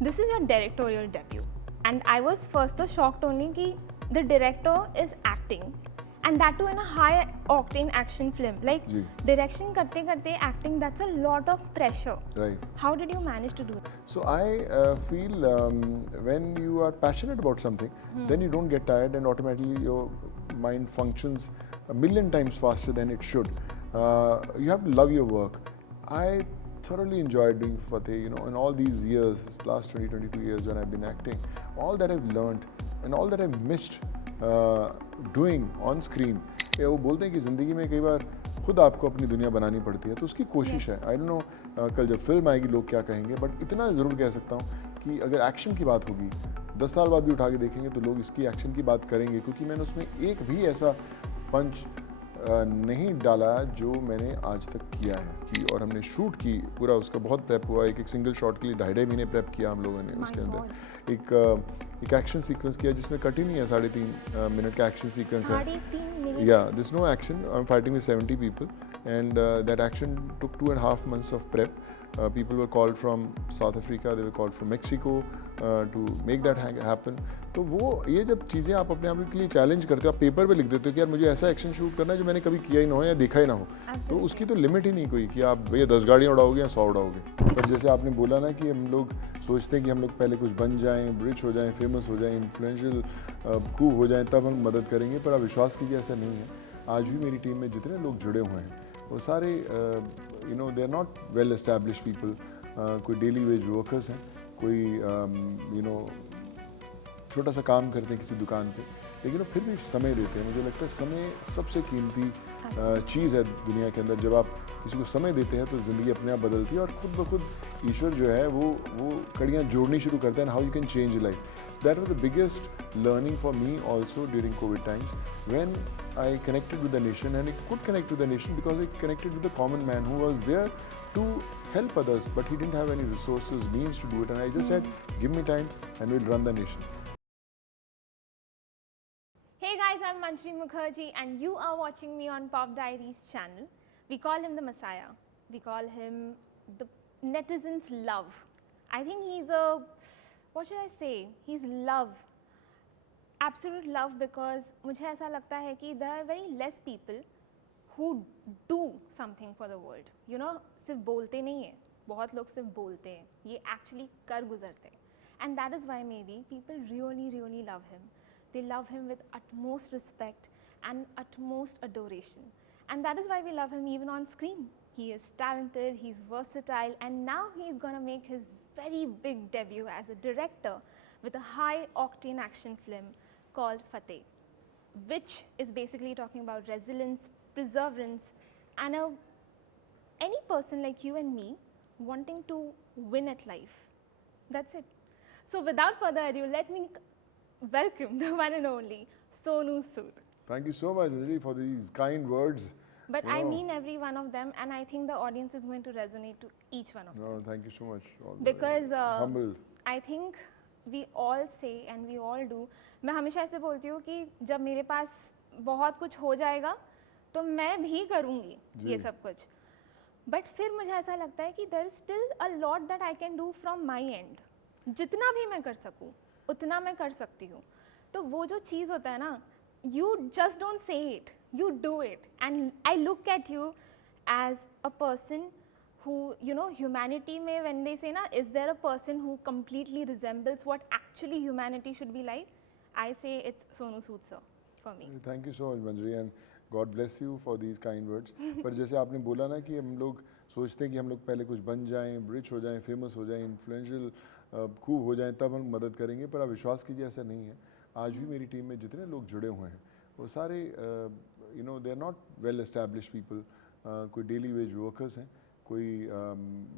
This is your directorial debut, and I was first shocked only कि the director is acting, and that too in a high octane action film. Like ji. direction करते करते acting, that's a lot of pressure. Right. How did you manage to do that? So I feel when you are passionate about something, then you don't get tired, and automatically your mind functions a million times faster than it should. You have to love your work. I thoroughly enjoyed doing Fateh, you know, in all these years, last 22 years when I've been acting, all that I've learned and all that I've missed doing on screen. वो बोलते हैं कि ज़िंदगी में कई बार खुद आपको अपनी दुनिया बनानी पड़ती है, तो उसकी कोशिश है. आई डोंट नो कल जब फिल्म आएगी लोग क्या कहेंगे, बट इतना ज़रूर कह सकता हूँ कि अगर एक्शन की बात होगी 10 साल बाद भी उठा के देखेंगे तो लोग इसकी एक्शन की बात करेंगे, क्योंकि मैंने उसमें एक भी ऐसा पंच नहीं डाला जो मैंने आज तक किया है. और हमने शूट की पूरा, उसका बहुत प्रेप हुआ. एक सिंगल शॉट के लिए 2.5 महीने प्रेप किया हम लोगों ने. उसके अंदर एक एक्शन सीक्वेंस किया जिसमें कट ही नहीं है. 3.5 मिनट का एक्शन सीक्वेंस है. 3.5 minutes. Yeah, there's no action. I'm fighting with 70 people, and that action took 2.5 months of prep. People were called from South Africa, they were called from Mexico to make that happen. तो वो ये जब चीज़ें आप अपने आप के लिए चैलेंज करते हो, आप पेपर पे लिख देते हो कि यार मुझे ऐसा एक्शन शूट करना है जो मैंने कभी किया ही ना हो या देखा ही ना हो, तो उसकी तो लिमिट ही नहीं कोई कि आप भैया 10 गाड़ियाँ उड़ाओगे या 100 उड़ाओगे. पर जैसे आपने बोला ना कि हम लोग सोचते हैं कि हम लोग पहले कुछ बन जाएं, रिच हो जाएं, फेमस हो जाएं, इन्फ्लुएंशियल खूब हो जाएं, तब हम मदद करेंगे. पर आप विश्वास कीजिए ऐसा नहीं है. आज भी मेरी टीम में जितने लोग जुड़े हुए हैं वो सारे you know they are not well established people. कोई डेली वेज वर्कर्स हैं, कोई यू नो छोटा सा काम करते हैं किसी दुकान पे, लेकिन वो फिर भी समय देते हैं. मुझे लगता है समय सबसे कीमती चीज़ है दुनिया के अंदर. जब आप किसी को समय देते हैं तो ज़िंदगी अपने आप बदलती है, और खुद ब खुद ईश्वर जो है वो कड़ियाँ जोड़नी शुरू करते हैं. How you can change life. That was the biggest learning for me also during COVID times, when I connected with the nation, and I could connect with the nation because I connected with the common man who was there to help others, but he didn't have any resources, means to do it, and I just said, give me time and we'll run the nation. Hey guys, I'm Manjri Mukherjee and you are watching me on Pop Diaries channel. We call him the Messiah. We call him the netizens' love. I think he's a, what should I say? He's love. Absolute love, because मुझे ऐसा लगता है कि there are very less people who do something for the world. You know, सिर्फ बोलते नहीं है, बहुत लोग सिर्फ बोलते हैं, ये actually कर गुजरते हैं. And that is why maybe people really, really love him. They love him with utmost respect and utmost adoration. And that is why we love him even on screen. He is talented, he's versatile, and now he's gonna make his very big debut as a director with a high octane action film called Fateh, which is basically talking about resilience, perseverance, and any person like you and me wanting to win at life. That's it. So without further ado, let me welcome the one and only Sonu Sood. Thank you so much, Manjri, for these kind words. But I mean every one of them, and I think the audience is going to resonate to each one of them. No, thank you so much. Because humbled. I think we all say and we all do. मैं हमेशा ऐसे बोलती हूँ कि जब मेरे पास बहुत कुछ हो जाएगा तो मैं भी करूँगी ये सब कुछ. But फिर मुझे ऐसा लगता है कि there is still a lot that I can do from my end. जितना भी मैं कर सकूँ उतना मैं कर सकती हूँ. तो वो जो चीज़ होता है ना, you just don't say it, you do it. And I look at you as a person who, you know, humanity में when they say na, is there a person who completely resembles what actually humanity should be like? I say it's Sonu Sood sir for me. Thank you so much, Manjri, and God bless you for these kind words. पर जैसे आपने बोला ना कि हम लोग सोचते हैं कि हम लोग पहले कुछ बन जाएं, रिच हो जाएं, फेमस हो जाएं, इन्फ्लुएंशियल खूब हो जाएं, तब हम मदद करेंगे. पर आप विश्वास कीजिए ऐसा नहीं है. आज भी मेरी टीम में जितने लोग जुड़े हुए हैं वो सारे you know they are not well established people. कोई डेली वेज वर्कर्स हैं, कोई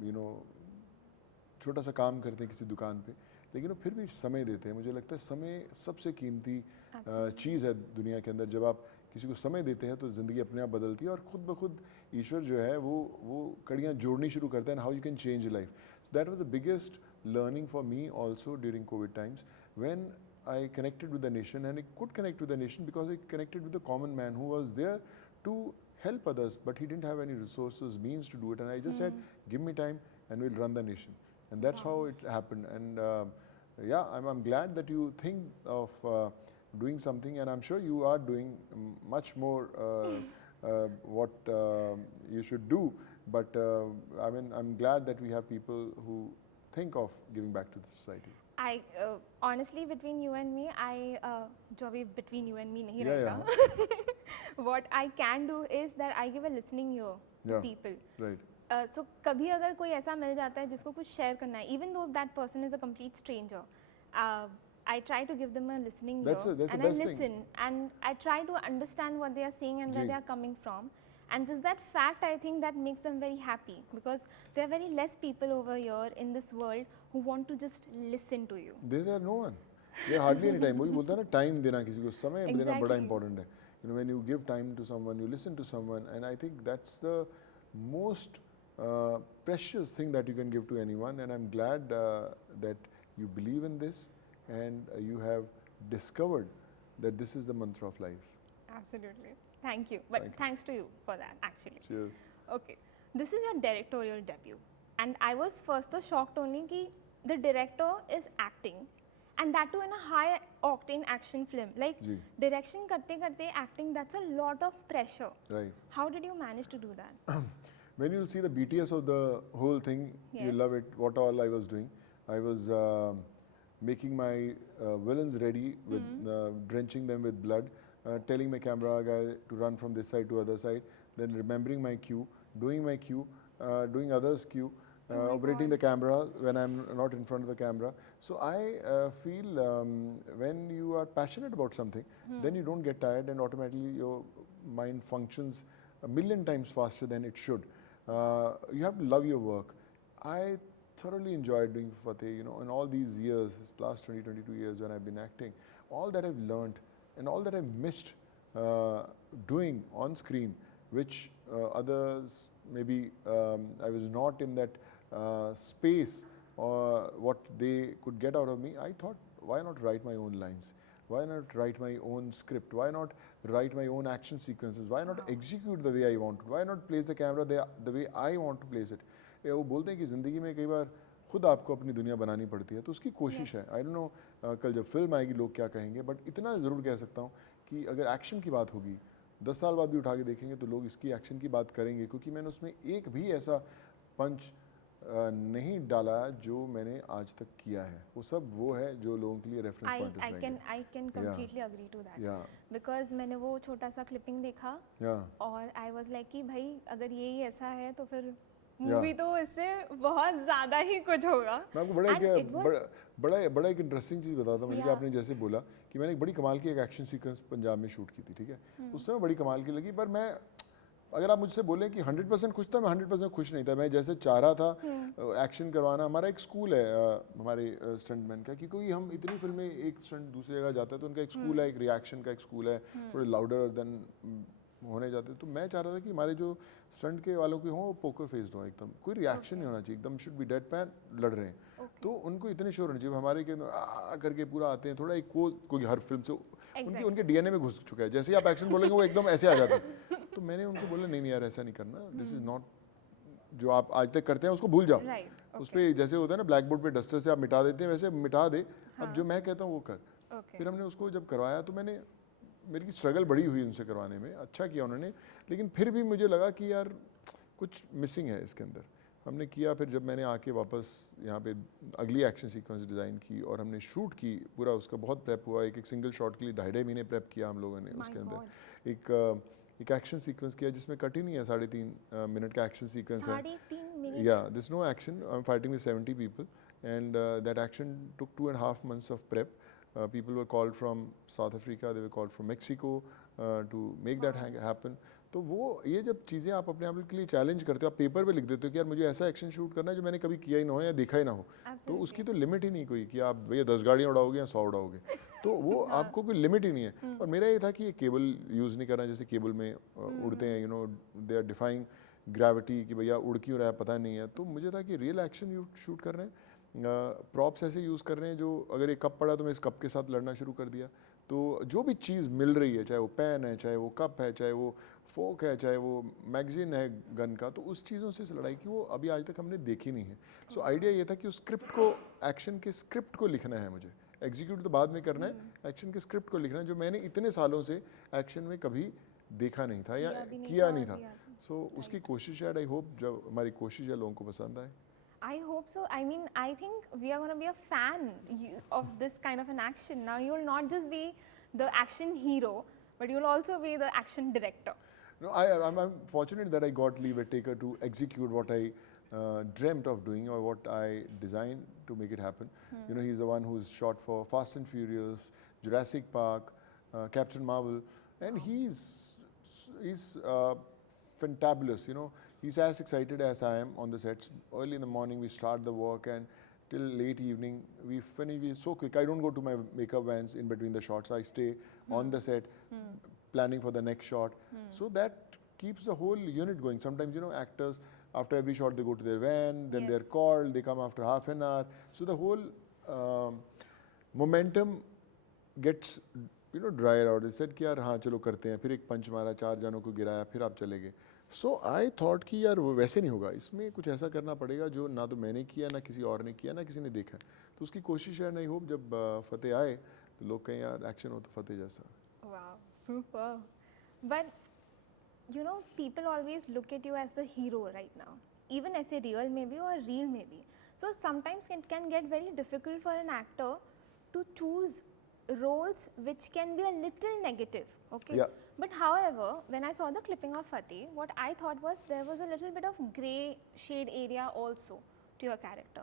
यू नो छोटा सा काम करते हैं किसी दुकान पे, लेकिन वो फिर भी समय देते हैं. मुझे लगता है समय सबसे कीमती चीज़ है दुनिया के अंदर. जब आप किसी को समय देते हैं तो ज़िंदगी अपने आप बदलती है, और खुद ब खुद ईश्वर जो है वो कड़ियाँ जोड़नी शुरू करते हैं. How you can change life. So that was the biggest learning for me also during COVID times, when I connected with the nation, and I could connect with the nation because I connected with the common man who was there to help others, but he didn't have any resources, means to do it, and I just said, give me time and we'll run the nation. and that's how it happened. And yeah, I'm glad that you think of doing something, and I'm sure you are doing much more what you should do. But I mean, I'm glad that we have people who think of giving back to the society. I honestly, between you and me, जो अभी between you and me नहीं Yeah, रहेगा. What I can do is that I give a listening ear to Yeah. people. Right. So कभी अगर कोई ऐसा मिल जाता है जिसको कुछ शेयर करना है, even though that person is a complete stranger, I try to give them a listening That's ear, the and I best thing. listen, and I try to understand what they are saying and where ji. they are coming from. And just that fact, I think that makes them very happy, because there are very less people over here in this world who want to just listen to you. There no one. There hardly any time. वही बोलता है ना, time देना किसी को, समय देना बड़ा Exactly. important है. You know, when you give time to someone, you listen to someone, and I think that's the most precious thing that you can give to anyone. And I'm glad that you believe in this, and you have discovered that this is the mantra of life. Absolutely. Thank you. But Thank you. thanks to you for that, actually. Cheers. Okay. This is your directorial debut. And I was first so shocked only कि the director is acting. And that too in a high octane action film. Like ji. direction करते करते acting, that's a lot of pressure. Right. How did you manage to do that? When you'll see the BTS of the whole thing, you Yes. love it. What all I was doing, I was making my villains ready with drenching them with blood, telling my camera guy to run from this side to other side, then remembering my cue, doing my cue, doing others' cue, operating the camera when I'm not in front of the camera. So I feel when you are passionate about something, then you don't get tired, and automatically your mind functions a million times faster than it should. You have to love your work. I thoroughly enjoyed doing Fateh, you know, in all these years, last 20, 22 years when I've been acting, all that I've learned and all that I've missed doing on screen, which others maybe I was not in that space or what they could get out of me. I thought, why not write my own lines? Why not write my own script? Why not write my own action sequences? Why not execute the way I want? Why not place the camera the way I want to place it? वो बोलते हैं कि ज़िंदगी में कई बार खुद आपको अपनी दुनिया बनानी पड़ती है, तो उसकी कोशिश है. आई डोंट नो कल जब फिल्म आएगी लोग क्या कहेंगे, बट इतना ज़रूर कह सकता हूँ कि अगर एक्शन की बात होगी, 10 साल बाद भी उठा के देखेंगे तो लोग इसकी एक्शन की बात करेंगे, क्योंकि मैंने उसमें एक भी ऐसा पंच नहीं डाला जो मैंने आज तक किया है. वो सब वो है जो लोगों के लिए रेफरेंस पॉइंट रहेंगे. I can completely agree to that. Yeah. Because मैंने वो छोटा सा क्लिपिंग देखा Yeah. और I was like कि भाई अगर यही ऐसा है तो फिर मूवी तो इससे बहुत ज़्यादा ही कुछ होगा. मैं आपको बड़ा एक इंटरेस्टिंग चीज़ बताता हूँ. मुझे कि Yeah. आपने जैसे बोला कि मैंने एक बड़ी कमाल की एक एक्शन सीक्वेंस पंजाब में शूट की थी, ठीक है. उस समय बड़ी कमाल की लगी, पर मैं अगर आप मुझसे बोले कि 100% खुश था, मैं 100% खुश नहीं था. मैं जैसे चाह रहा था एक्शन करवाना. हमारा एक स्कूल है हमारे स्टंटमैन का, कि कोई हम इतनी फिल्में एक स्टंट दूसरी जगह जाता है तो उनका एक स्कूल है, एक रिएक्शन का एक स्कूल है, थोड़े लाउडर देन होने जाते. तो मैं चाह रहा था कि हमारे जो स्टंट के वालों के हों वो पोकर फेस्ड हों, एकदम कोई रिएक्शन नहीं होना चाहिए, एकदम शुड बी डेड पैन लड़ रहे हैं. तो उनको इतने शोर होने चाहिए. हमारे के करके पूरा आते हैं, थोड़ा एक कोई हर फिल्म से उनके डीएनए में घुस चुका है. जैसे ही आप एक्शन बोलेंगे वो एकदम ऐसे आ जाते हैं. तो मैंने उनको बोला नहीं यार ऐसा नहीं करना, दिस इज नॉट जो आप आज तक करते हैं उसको भूल जाओ. उस पर जैसे होता है ना ब्लैक बोर्ड पे डस्टर से आप मिटा देते हैं, वैसे मिटा दे. अब जो मैं कहता हूँ वो कर. फिर हमने उसको जब करवाया तो मेरी स्ट्रगल बड़ी हुई उनसे करवाने में. अच्छा किया उन्होंने, लेकिन फिर भी मुझे लगा कि यार कुछ मिसिंग है इसके अंदर. हमने किया. फिर जब मैंने आके वापस यहाँ पे अगली एक्शन सीक्वेंस डिज़ाइन की और हमने शूट की, पूरा उसका बहुत प्रेप हुआ. एक सिंगल शॉट के लिए 2.5 महीने प्रेप किया हम लोगों ने. उसके अंदर एक एक्शन सीक्वेंस किया जिसमें कट ही नहीं है. 3.5 मिनट का एक्शन सीक्वेंस है. 3.5 minute. Yeah, there's no action. I'm fighting with 70 people, and that action took 2.5 months of prep. People were called from South Africa, they were called from Mexico to make that happen. तो वो ये जब चीज़ें आप अपने आप के लिए चैलेंज करते हो, आप पेपर पे लिख देते हो कि यार मुझे ऐसा एक्शन शूट करना है जो मैंने कभी किया ही ना हो या देखा ही ना हो. तो उसकी तो लिमिट ही नहीं कोई कि आप भैया 10 गाड़ियाँ उड़ाओगे या 100 उड़ाओगे. तो वो आपको कोई लिमिट ही नहीं है. और मेरा ये था कि ये केबल यूज़ नहीं करना. जैसे केबल में उड़ते हैं, you know, they are defying gravity कि भैया उड़ क्यों रहा है पता नहीं है. तो मुझे था कि रियल एक्शन शूट कर रहे हैं, प्रॉप्स ऐसे यूज़ कर रहे हैं जो अगर एक कप पड़ा तो मैं इस कप के साथ लड़ना शुरू कर दिया. तो जो भी चीज़ मिल रही है, चाहे वो पेन है, चाहे वो कप है, चाहे वो फोक है, चाहे वो मैगजीन है गन का, तो उस चीज़ों से लड़ाई की वो अभी आज तक हमने देखी नहीं है. सो आइडिया ये था कि उस स्क्रिप्ट को, एक्शन के स्क्रिप्ट को लिखना है मुझे. एग्जीक्यूट तो बाद में करना है, एक्शन के स्क्रिप्ट को लिखना है जो मैंने इतने सालों से एक्शन में कभी देखा नहीं था या किया नहीं था. सो उसकी कोशिश है. आई होप जब हमारी कोशिश है लोगों को पसंद आए. I hope so. I mean, I think we are going to be a fan of this kind of an action. Now, you will not just be the action hero, but you will also be the action director. No, I'm fortunate that I got Lee Whittaker to execute what I dreamt of doing or what I designed to make it happen. You know, he's the one who's shot for Fast and Furious, Jurassic Park, Captain Marvel, and he's fantabulous. You know, he's as excited as I am on the sets. Early in the morning we start the work and till late evening we finish. We're so quick. I don't go to my makeup vans in between the shots. I stay on the set, planning for the next shot. So that keeps the whole unit going. Sometimes, you know, actors after every shot they go to their van, then they're called, they come after half an hour. So the whole momentum gets, you know, dried out. They said कि यार हाँ चलो करते हैं, फिर एक पंच मारा, 4 जनों को गिराया, फिर आप चले गए. सो आई थॉट कि यार वो वैसे नहीं होगा, इसमें कुछ ऐसा करना पड़ेगा जो ना तो मैंने किया, ना किसी और ने किया, ना किसी ने देखा. तो उसकी कोशिश है. नहीं होप जब फतेह आए तो लोग कहें यार एक्शन हो तो फतेह जैसा. Wow, super. But you know, people always look at you as the hero right now, even as a real maybe or real maybe. So sometimes it can get very difficult for an actor to choose roles which can be a little negative, okay? Yeah. But however, when I saw the clipping of Fateh, what I thought was there was a little bit of grey shade area also to your character.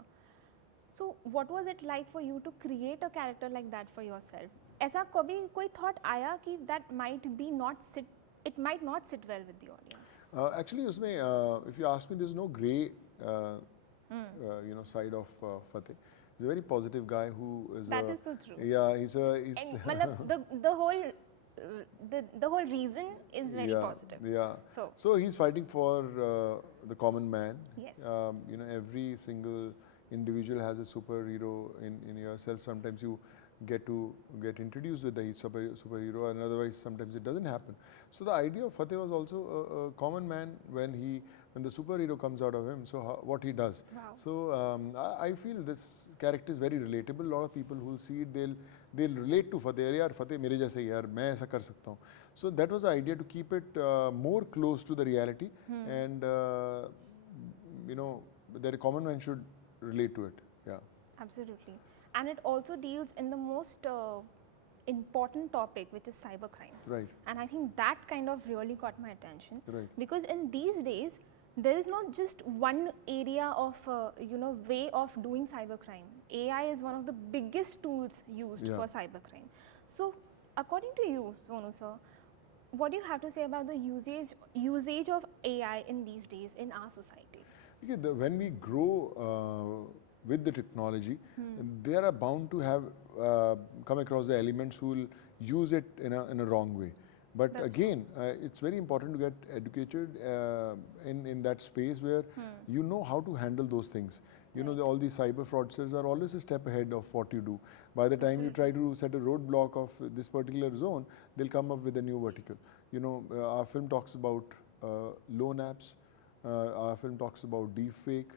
So what was it like for you to create a character like that for yourself? ऐसा कभी कोई thought आया कि that might be not sit, it might not sit well with the audience? Actually, उसमें if you ask me, there's no grey you know, side of Fateh. He's a very positive guy who is. That is so true. Yeah, he's. And, मतलब the whole reason is very positive. Yeah. So he's fighting for the common man. Yes. You know, every single individual has a superhero in yourself. Sometimes you get introduced with the superhero, and otherwise sometimes it doesn't happen. So the idea of Fateh was also a common man when the superhero comes out of him. So what he does. Wow. So I feel this character is very relatable. A lot of people who will see it, they'll relate to Fateh. यार Fateh मेरे जैसे ही यार मैं ऐसा कर सकता हूँ. So that was the idea, to keep it more close to the reality, and you know, that a common man should relate to it. Yeah. Absolutely. And it also deals in the most important topic, which is cybercrime. Right. And I think that kind of really caught my attention. Right. Because in these days, there is not just one area of you know, way of doing cybercrime. AI is one of the biggest tools used for cybercrime. So according to you, Sonu sir, what do you have to say about the usage of AI in these days in our society? Okay, when we grow with the technology, they are bound to have come across the elements who will use it in a wrong way. But That's again, it's very important to get educated in that space where you know how to handle those things. You know, all these cyber fraudsters are always a step ahead of what you do. By the time you try to set a roadblock of this particular zone, they'll come up with a new vertical. You know, our film talks about loan apps. Our film talks about deepfake.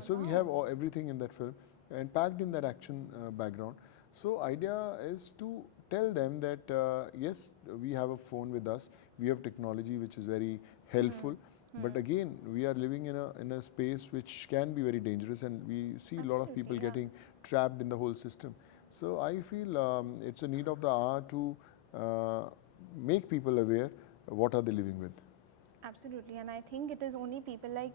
So we have everything in that film and packed in that action background. So idea is to tell them that yes, we have a phone with us, we have technology which is very helpful, but again we are living in a space which can be very dangerous, and we see a lot of people getting trapped in the whole system. So I feel it's a need of the hour to make people aware what are they living with. Absolutely, and I think it is only people like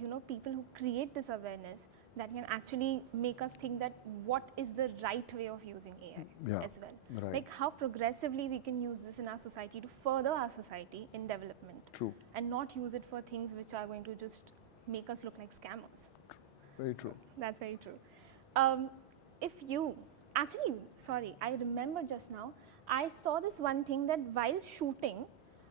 you know, people who create this awareness that can actually make us think that what is the right way of using AI as well. Right. Like how progressively we can use this in our society to further our society in development. True. And not use it for things which are going to just make us look like scammers. Very true. That's very true. If you, actually, sorry, I remember just now, I saw this one thing that while shooting,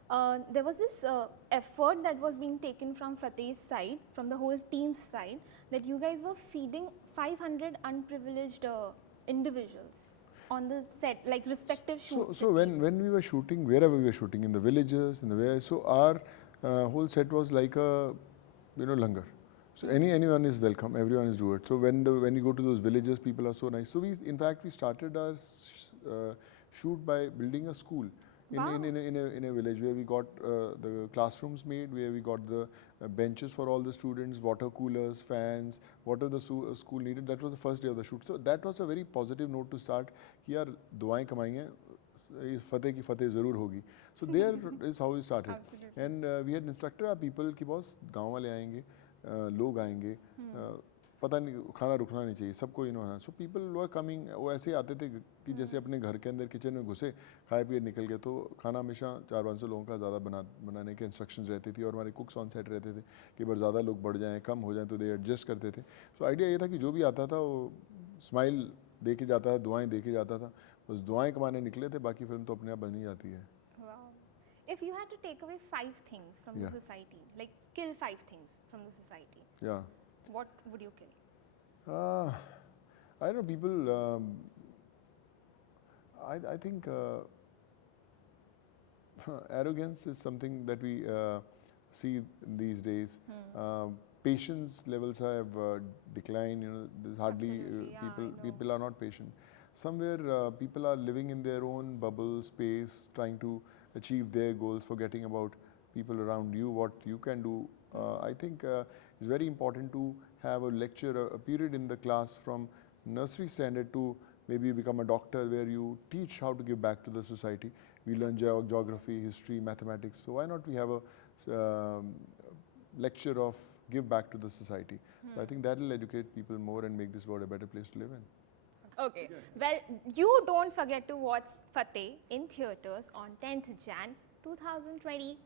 there was this effort that was being taken from Fateh's side, from the whole team's side, that you guys were feeding 500 unprivileged individuals. on the set, like respective shoots? So when we were shooting, wherever we were shooting, in the villages, in the where, so our whole set was like a, langar. So anyone is welcome, everyone is do it. So when you go to those villages, people are so nice. So in fact we started our shoot by building a school in a village where we got the classrooms made, where we got the benches for all the students, water coolers, fans, whatever the school needed. That was the first day of the shoot. So that was a very positive note to start. कि यार दुआएं कमाएंगे, फतेह की फतेह ज़रूर होगी. So there is how we started. Absolutely. And we had instructed our people कि boss गाँव वाले आएंगे, लोग आएंगे, पता नहीं खाना रुकना नहीं चाहिए, सबको आना. सो पीपल वर कमिंग, वो ऐसे आते थे कि जैसे अपने घर के अंदर किचन में घुसे, खाए पिए निकल गए. तो खाना हमेशा 400-500 लोगों का ज़्यादा बनाने के इंस्ट्रक्शंस रहती थी, और हमारे कुक्स ऑन सेट रहते थे कि बार ज़्यादा लोग बढ़ जाएँ, कम हो जाएँ, तो दे एडजस्ट करते थे. सो आइडिया ये था कि जो भी आता था वो स्माइल दे के जाता था, दुआएँ दे के जाता था. बस दुआएँ कमाने निकले थे, बाकी फिल्म तो अपने आप बन ही जाती है. Wow. If you had to take away 5 things from the society, like kill 5 things from the society, Yeah. what would you kill? I don't know, people, I think arrogance is something that we see these days. Patience levels have declined, there's hardly Absolutely, yeah, I know. people are not patient. Somewhere people are living in their own bubble space, trying to achieve their goals, forgetting about people around you, what you can do. I think it's very important to have a lecture, a period in the class from nursery standard to maybe become a doctor, where you teach how to give back to the society. We learn geography, history, mathematics. So why not we have a lecture of give back to the society? So I think that will educate people more and make this world a better place to live in. Okay, well, you don't forget to watch Fateh in theatres on 10th Jan 2025,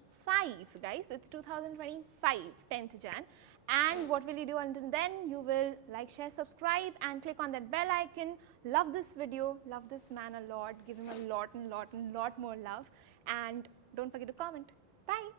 guys. It's 2025, 10th Jan. And what will you do until then? You will like, share, subscribe, and click on that bell icon. Love this video, love this man a lot, give him a lot more love. And don't forget to comment. Bye.